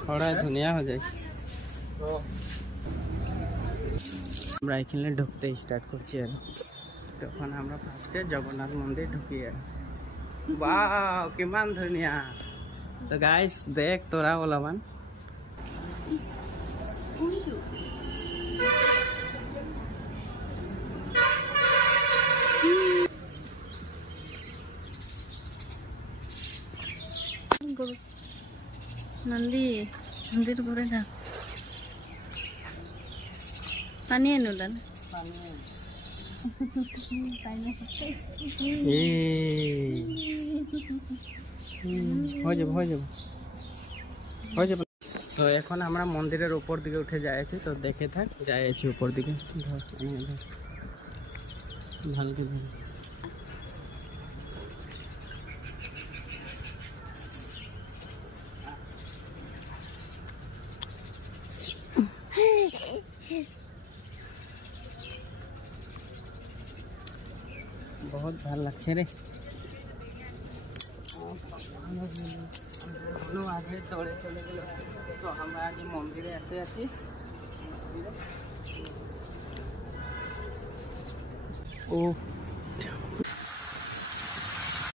थोड़ा धुनिया हो जाए আমরা এখানে ঢুকতে স্টার্ট করছি আর তখন আমরা ফার্স্টে জগন্নাথ মন্দির ঢুকি আর वाव किमान धुनिया तो गाइस देख तोरा बोलावन नंदी मंदिर घुरे जा पानी है नुलन তো এখন আমরা মন্দিরের উপর দিকে উঠে যাচ্ছি তো দেখে থাক যাচ্ছি উপর দিকে ভালো बहुत ভাল লাগছে রে आगे दौड़े चले गए तो हम आज मंदिर ऐसे आছি ओ